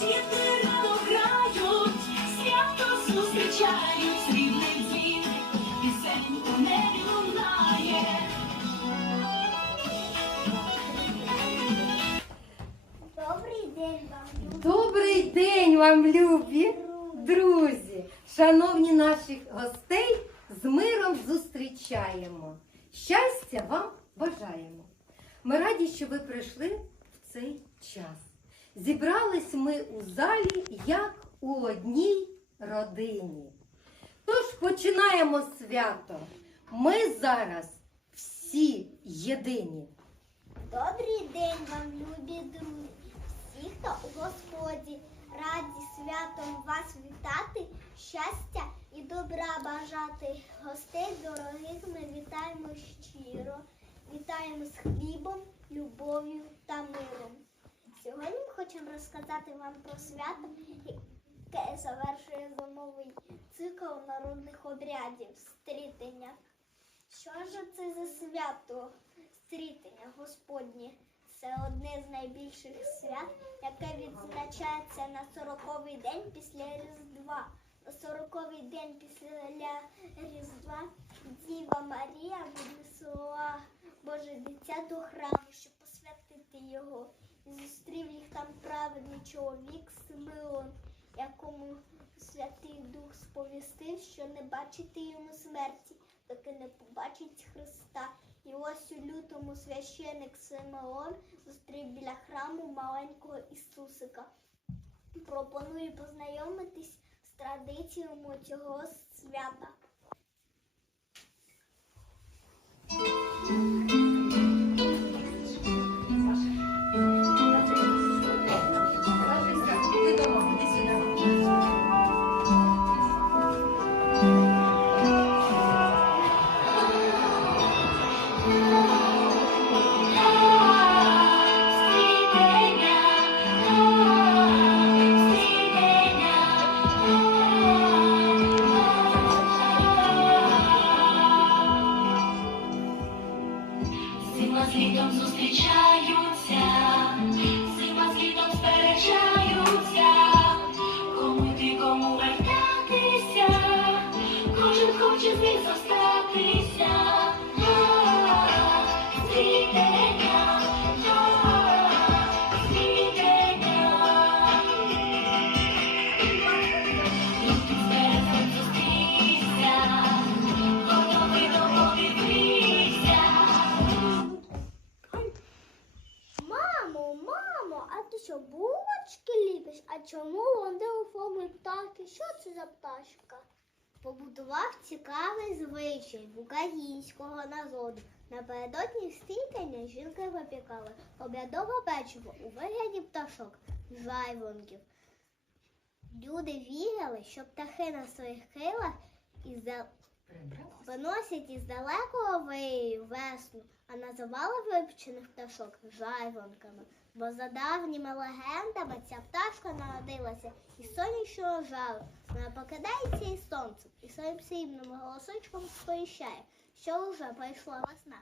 Діти рано грають, свято зустрічають, срібний дзвін, пісень у небі лунає. Добрий день вам, люди. Добрий день вам, любі друзі! Шановні наших гостей, з миром зустрічаємо. Щастя вам бажаємо. Ми раді, що ви прийшли в цей час. Зібрались ми у залі, як у одній родині. Тож починаємо свято. Ми зараз всі єдині. Добрий день вам, любі друзі. Всі, хто у Господі, раді святом вас вітати, щастя і добра бажати. Гостей дорогих ми вітаємо щиро, вітаємо з хлібом, любов'ю та миром. Сьогодні ми хочемо розказати вам про свято, яке завершує зимовий цикл народних обрядів стрітення. Що ж це за свято? Стрітення Господнє. Це одне з найбільших свят, яке відзначається на сороковий день після Різдва. На сороковий день після Різдва Діва Марія віднесла Боже дитя до храму, щоб посвятити його. Зустрів їх там праведний чоловік Симеон, якому Святий Дух сповістив, що не бачити йому смерті, доки не побачить Христа. І ось у лютому священик Симеон зустрів біля храму маленького Ісусика. Пропоную познайомитись з традиціями цього свята. Що це за пташка? Побудував цікавий звичай українського народу. Напередодні стрітання жінки випікали обрядове печиво у вигляді пташок, жайвонків. Люди вірили, що птахи на своїх крилах виносять із далекого вею весну, а називали випечених пташок жайвонками. Бо за давніми легендами ця пташка народилася із сонячного жару. Вона покидається із сонцем і своїм срібним голосочком сповіщає, що вже прийшла весна.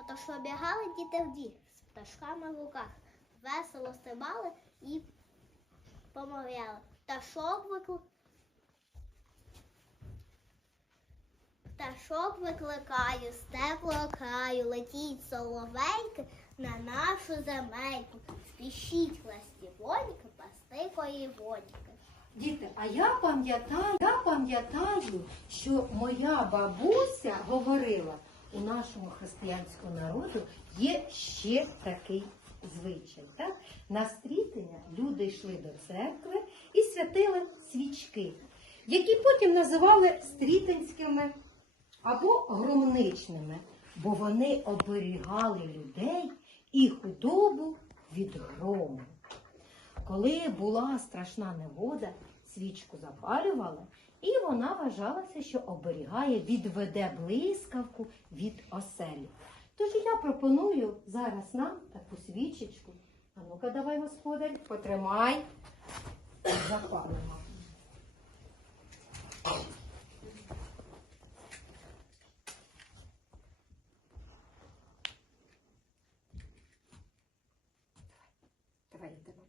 Отож вибігали діти в дім з пташками в руках, весело стрибали і помовляли. Пташок виклик... Пташок викликаю з теплого краю, летіть соловейки на нашу земельку. Спішіть ластівоньки, пасти воївоньки. Діти, а я пам'ятаю, я пам'ятаю, що моя бабуся говорила, у нашому християнському народу є ще такий звичай. Так? На стрітення люди йшли до церкви і святили свічки, які потім називали стрітинськими або громничними, бо вони оберігали людей і худобу від грому. Коли була страшна негода, свічку запалювали, і вона вважалася, що оберігає, відведе блискавку від оселі. Тож я пропоную зараз нам таку свічечку. А ну-ка, давай, господар, потримай, запалимо. Давай, йдемо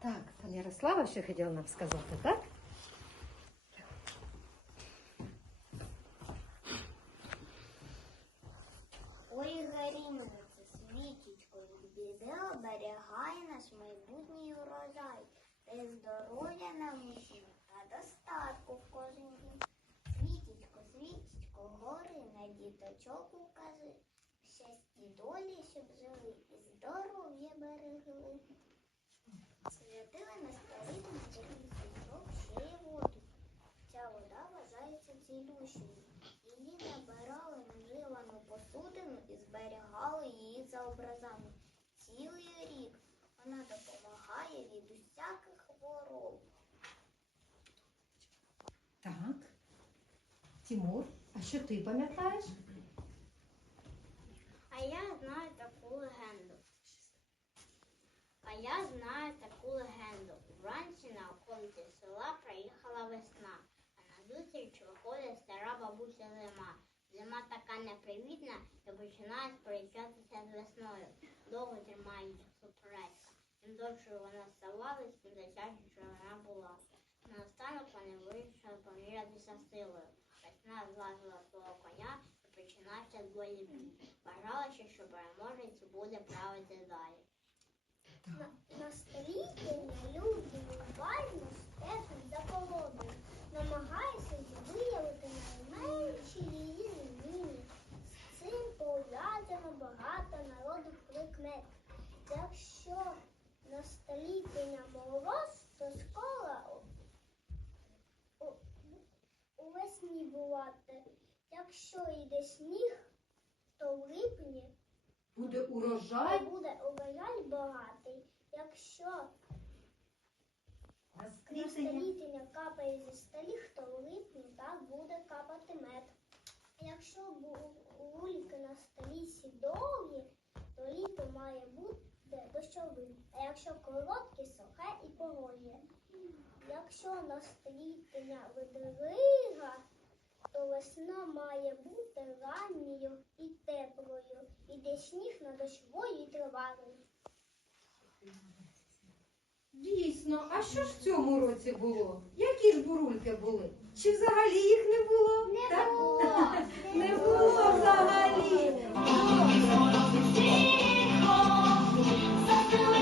тут. Ярослава що хотіла нам сказати, так? Ой, Гарінице, світічко, біди оберігай наш майбутній урожай, та здоров'я нам усім та достатку в кожен дім. Світічко, світічко, гори на діточок укажи, щасті долі, щоб жили, і здоров'я берегли. Святили на старий на свічок ще й воду. Ця вода вважається цілющою. Її набирали вживану посудину і зберігали її за образами. Цілий рік вона допомагає від усяких хвороб. Так. Тимур, а що ти пам'ятаєш? А я знаю таку легенду. А я знаю таку легенду. Вранці на околиці села приїхала весна, зустріч виходить стара бабуся зима. Зима така непривітна і починає сперечатися з весною. Довго тримає їх суперечка. Чим довше вона ставалась, тим дитячіше вона була. Наостанок вони вирішили помірятися силою. Весна злазила свого коня і починався двоєбій. Вважалося, що переможець буде правити далі. На, на столі люди уважно стежать за колодою, намагаються виявити найменші її зміни. З цим пов'язано багато народних прикмет. Якщо на столі пеня мороз, то у, у весні бувати. Якщо йде сніг, то в липні Буде урожай. буде урожай багатий. Якщо на столітення капає зі столів, то в липні так буде капати мед. Якщо бульки на столі сідові, то літо має бути дощовим. А якщо короткі, сухе і погожє. Якщо на столітення видрига, то весна має бути ранньою і теплою, іде сніг на дощовою і тривалою. Дійсно, а що ж в цьому році було? Які ж бурульки були? Чи взагалі їх не було? Не Так? було. Не було взагалі. Тихо, застили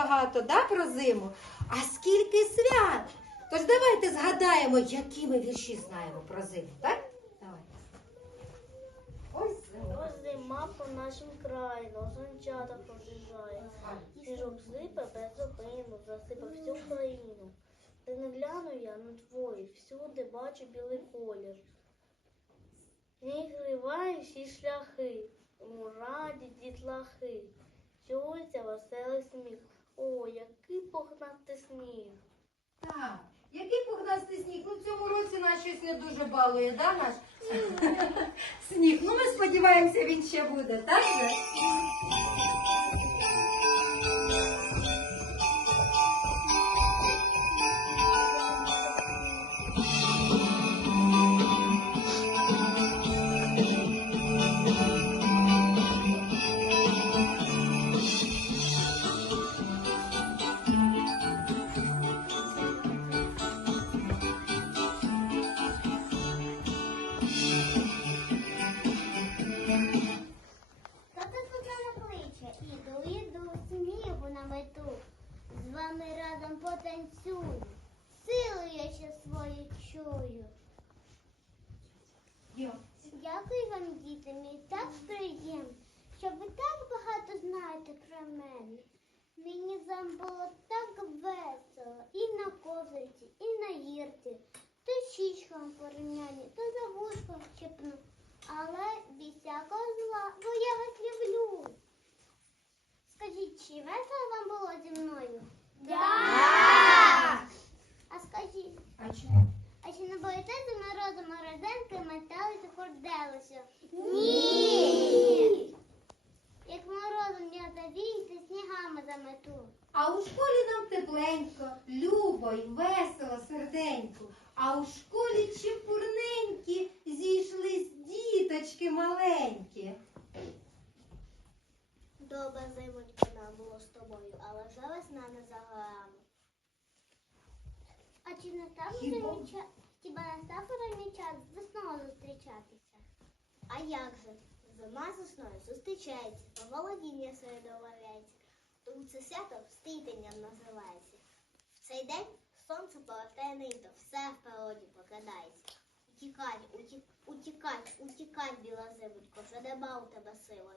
багато, да, про зиму. А скільки свят? Тож давайте згадаємо, які ми вірші знаємо про зиму, так? Ось зима. По нашим краї, носончата проживає. Сніжок сипе без зупину, засипе всю країну. Та не гляну я на твої, всюди бачу білий колір. Сніг гриває всі шляхи, у дітлахи. Чується веселий сміх. О, який погнатий сніг. Так, який пухнастий сніг? Ну, в цьому році нас щось не дуже балує, да, наш сніг? Ну, ми сподіваємося, він ще буде, так же? Дякую вам, діти, мені так приємно, що ви так багато знаєте про мене. Мені з вами було так весело і на козиці, і на гірці, то щічком порівняні, то за вушком чепну. Але без всякого зла, бо я вас люблю. Скажіть, чи весело вам було зі мною? Да! А скажіть, А чи? А чи не боїтеся морозу морозенки та хорделися? Ні. Як морозом я завіюся, снігами замету. А у школі нам тепленько, любо й весело, серденько. А у школі чепурненькі зійшлись діточки маленькі. Добре зимонька нам було з тобою, але вже весна не за горами. А чи не став Хіба? вже час? Хіба не став вже час весною зустрічатися? А як же? Зима з весною зустрічається, по володіння своє домовляється. Тому це свято вститенням називається. В цей день сонце повертає нито, все в природі покидається. Утікай, утік, утікай, утікай, біла зимонько, вже нема у тебе сили.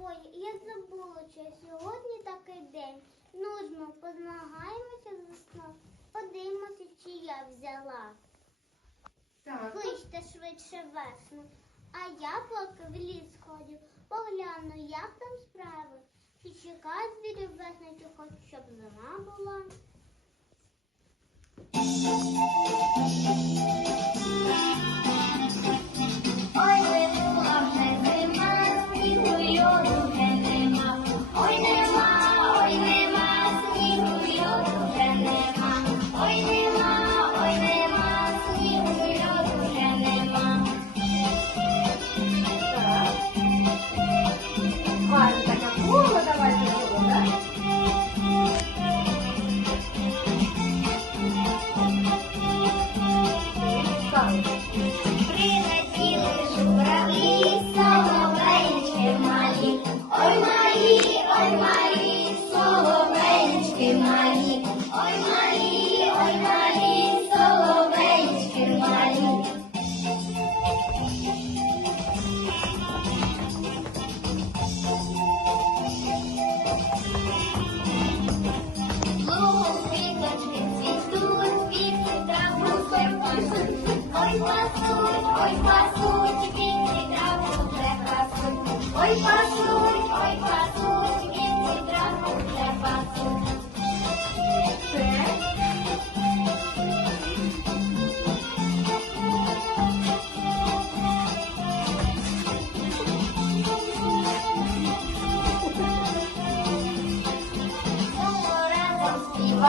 Ой, я забула, що сьогодні такий день. Нужно, позмагаємося з весною. Подивимося, чи я взяла. Так, Кличте швидше весну. А я поки в ліс сходю, погляну, як там справи. Чи чекають звірів весни, чи хоч щоб зима була. Ой,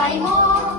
разом співаймо,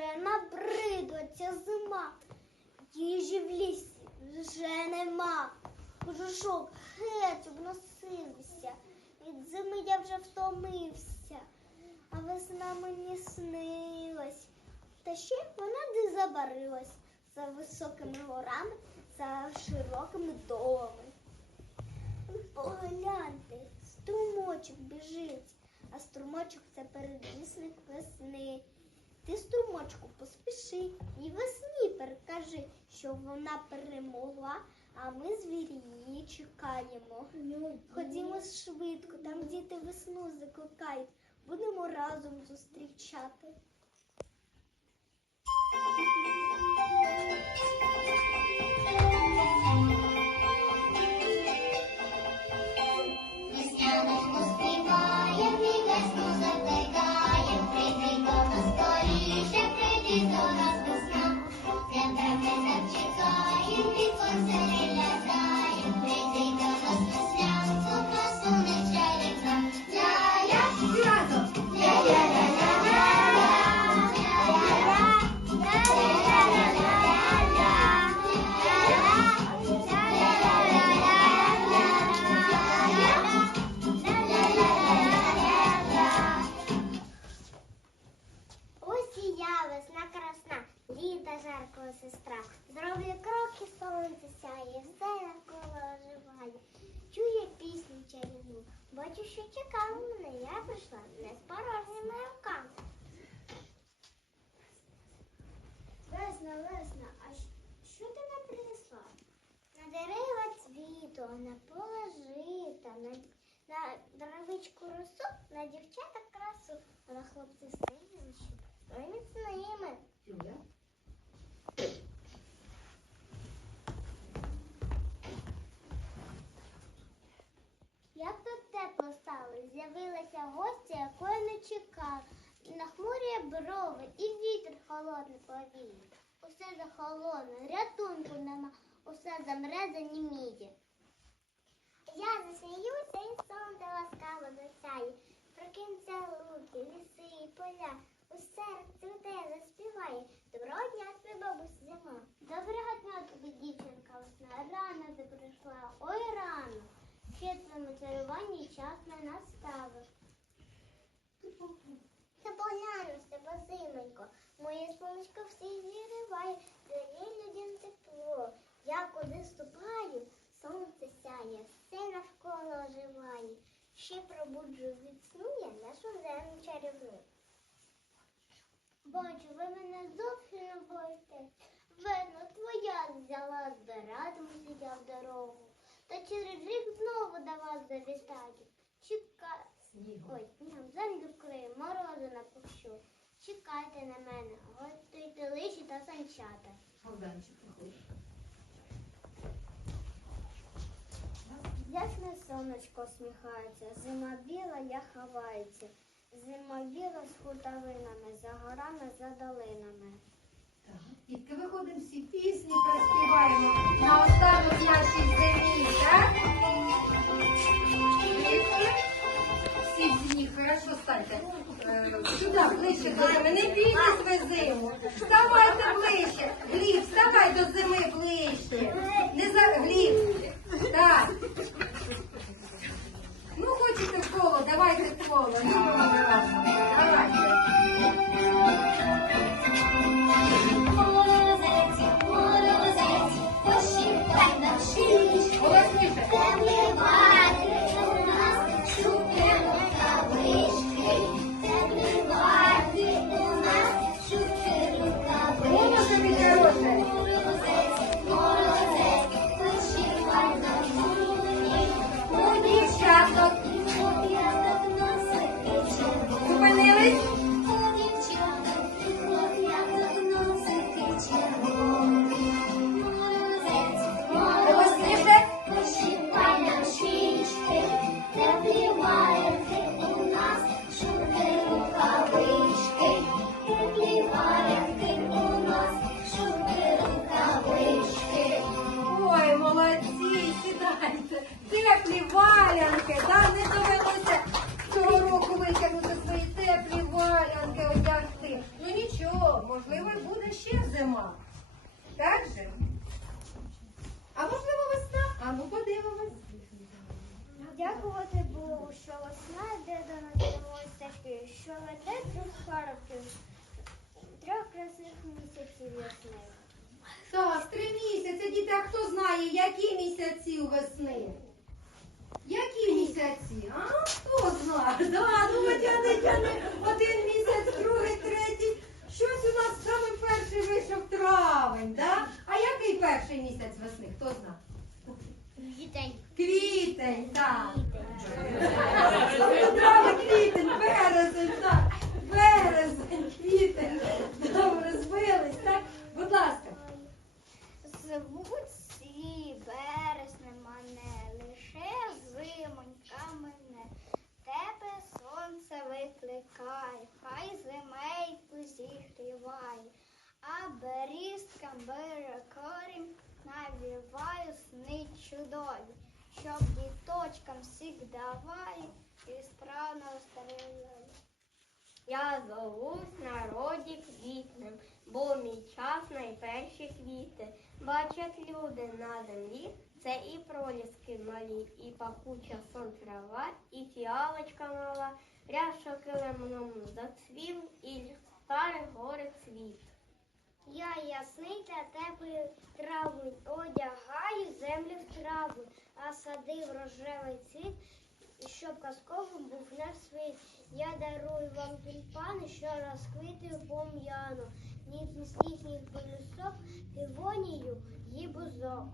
Вже набридла ця зима. Їжі в лісі вже нема. Кожушок геть обносився. Від зими я вже втомився, а весна мені снилась. Та ще вона де забарилась за високими горами, за широкими долами. Погляньте, струмочок біжить, а струмочок це передвісник весни. Ти струмочку поспіши і весні перекажи, що вона перемогла, а ми звірі її чекаємо. Ходімо швидко, там діти весну закликають, будемо разом зустрічати. Сестра. Здорові кроки сонце сяє, все навколо оживає. Чує пісню чарівну, бачу, що чекала мене, я прийшла не з порожніми руками. весна, весна, а що ти нам принесла? На дерева цвіту, на поле жита, на, на травичку росу, на дівчата красу, а на хлопці сильні, щоб ой міцними. Тут з'явилася гостя, якої не чекав. Нахмурює брови і вітер холодний повіє. Усе захолоне, рятунку нема, усе замре заніміє. Я засміюся і сонце ласкаво засяє. Прокинься луки, ліси і поля. Усе цвіте, заспіває. Доброго дня, твій бабусь зима. Доброго дня тобі, дівчинка весна. Рано ти прийшла, ой рано. Ще твоєму царюванні час не наставив. Та поглянуся, бозименько, моє сонечко всі зіриває, дає людям тепло. Я куди ступаю, сонце сяє, все навколо оживає. Ще пробуджу від сну я нашу землю чарівну. Бачу, ви мене зовсім не боїтесь. Видно, твоя взяла збиратимуся я в дорогу. Та через рік знову до вас завітаю. Чекай. Ой, снігом землю вкрию, морозу напущу. Чекайте на мене, готуйте лиші та санчата. Ясне сонечко сміхається, зима біла я ховається. Зима біла з хутовинами, за горами, за долинами. Дітки, виходимо всі пісні, приспіваємо на останок нашій землі, так? Всі з них, хорошо станьте. Е, Сюди, ближче до зими. Не бійтесь ви зиму. Вставайте ближче. Гліб, вставай до зими ближче. Не за Гліб. Я зовусь народі квітнем, бо мій час найперші квіти. Бачать люди на землі, це і проліски малі, і пахуча сон трава, і фіалочка мала, ряша килимном зацвів, і старий горе цвіт. Я ясний та теплий травень, одягаю землю в траву, а садив рожевий цвіт, щоб казковим був наш світ. Я дарую вам тюльпани, що розквітив пом'яну. ніжний сніжний пилюсок, півонію і бузок.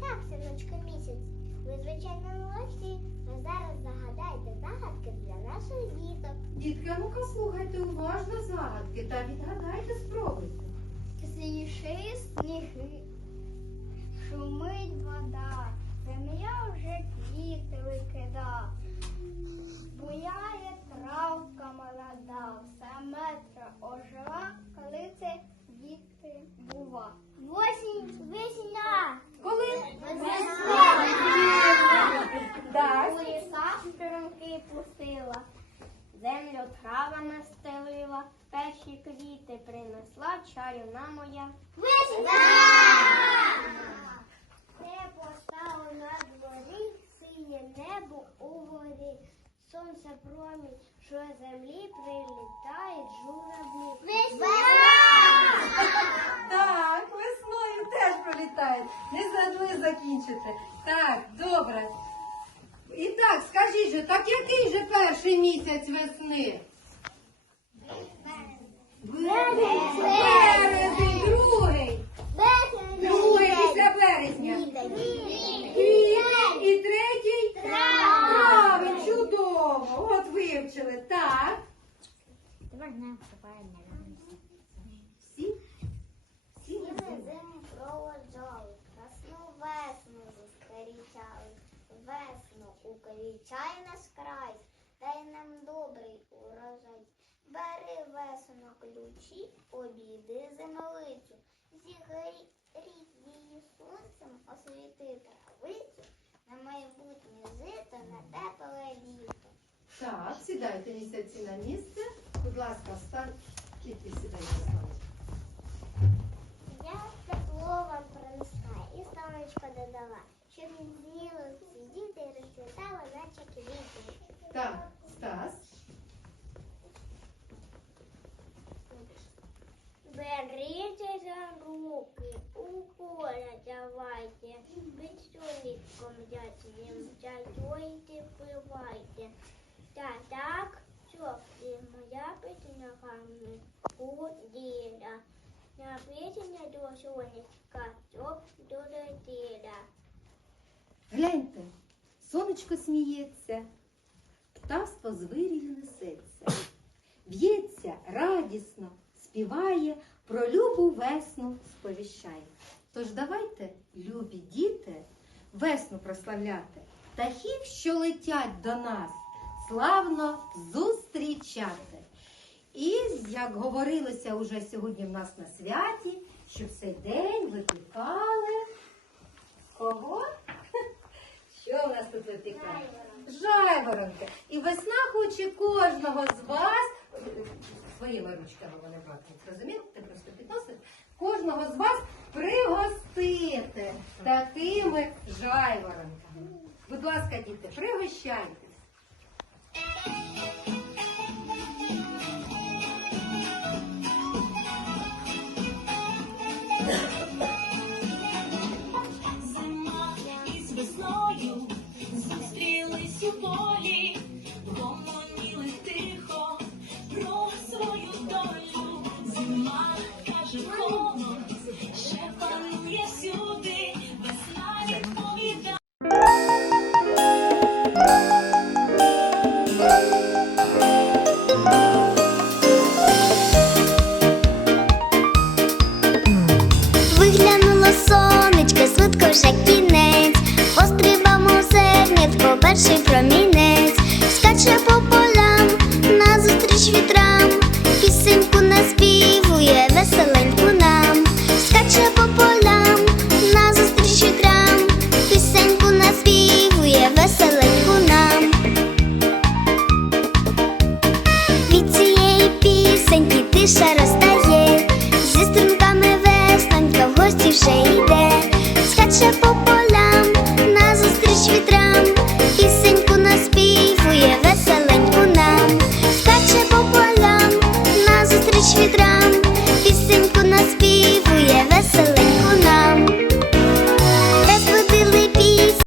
Так, синочка місяць. Ви звичайно молодці. А зараз загадайте загадки для наших діток. Дітки, а ну-ка слухайте уважно загадки та відгадайте, спробуйте. Свіжі сніги, шумить вода, земля вже квіти викида. Буяє травка молода, вся метра ожила, коли це діти бува. Восінь, весня! Коли? Так. лісах пустила, землю травами стелила, перші квіти принесла чарівна моя. Небо стало на дворі, синє небо угорі. Сонце промінь, що землі прилітає журавлі. Так, весною теж пролітають. Не забули закінчити. Так, добре. І так, скажіть же, так який же перший місяць весни? Березень, Березень, І третій травень. Чудово. От вивчили. Так. Всі? Всі Сіли зиму проводжали, красну весну зустрічали. Весну уквічай наш край, дай нам добрий урожай. Бери весну ключі, обійди землицю, зігріть її сонцем, освіти травицю, на майбутнє жито, на тепле літо. Так, сідайте місяці на місце. Будь ласка, встань. Кіти, сідайте. встань. Я тепло вам принесла і сонечко додала, щоб зміло сидіти і розцвітало, наче квіти. Так, Стас. Берите за руки, у поля давайте, пицюльком дятелем чайойте, пивайте. Та так, все, і моя пісня гарна уділя. На пісня до сонечка, щоб долетіла. Гляньте, сонечко сміється, птаство з вирію несеться, б'ється радісно, співає, про любу весну сповіщає. Тож давайте, любі діти, весну прославляти, птахів, що летять до нас, славно зустрічати. І як говорилося уже сьогодні в нас на святі, що в цей день випікали кого? Що у нас тут випікає? Жайворонки. І весна хоче кожного з вас. Своїми ручками вони брати. Зрозуміло? Ти просто підносиш. Кожного з вас пригостити такими жайворонками. Будь ласка, діти, пригощайте.